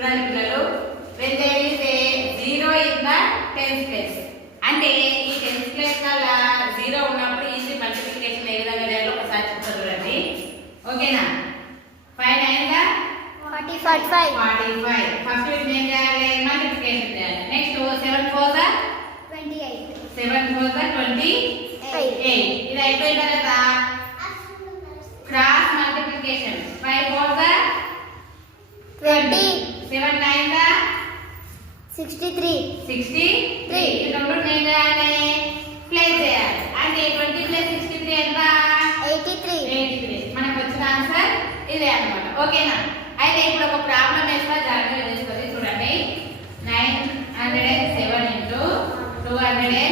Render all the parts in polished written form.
చూడండి పిల్లలు, when there is a zero in the tens place, అంటే ఈ టెన్స్ ప్లేస్ కల్లా జీరో ఉన్నప్పుడు ఈజీ మల్టిప్లికేషన్ ఏ విధంగా చేయాలో ఒకసారి చెప్తా చూడండి. ఓకేనా? 5 9 గా 45. ఫస్ట్ వీటిని ఏం చేయాలి? మల్టిప్లికేషన్ చేయాలి. నెక్స్ట్ 7 4 గా 28. 7 4 గా 28. ఇది అయిపోయిన తర్వాత క్రాస్ మల్టిప్లికేషన్ 5 4 గా 20. 7 9 గా 63. ఈ రెండు ఏం చేయాలి? ప్లేస్ చేయాలి. అంటే 20 ప్లస్ 63 ఎంత? 83. మనకు వచ్చిన ఆన్సర్ ఇదే అన్నమాట. ఓకేనా? అయితే ఇప్పుడు ఒక ప్రాబ్లం వేస్తా, జాగ్రత్తగా తెలుసుకొని చూడండి. 907 ఇంటూ 205.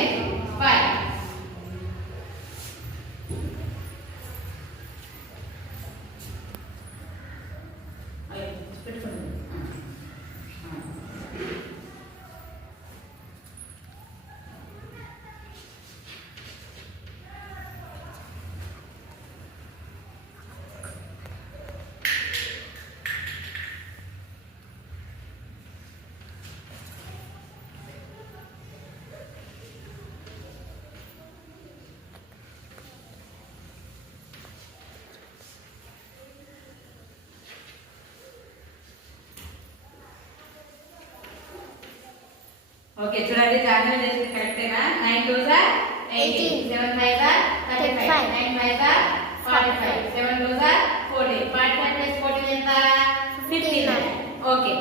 ఓకే, చూడండి జాగ్రత్తగా చేసి కరెక్టేనా? 9 2 గా 18, 7 5 గా 35, 9 5 గా 45, 7 2 గా 40, 45 ప్లస్ 40 ఎంత? 59. ఓకే.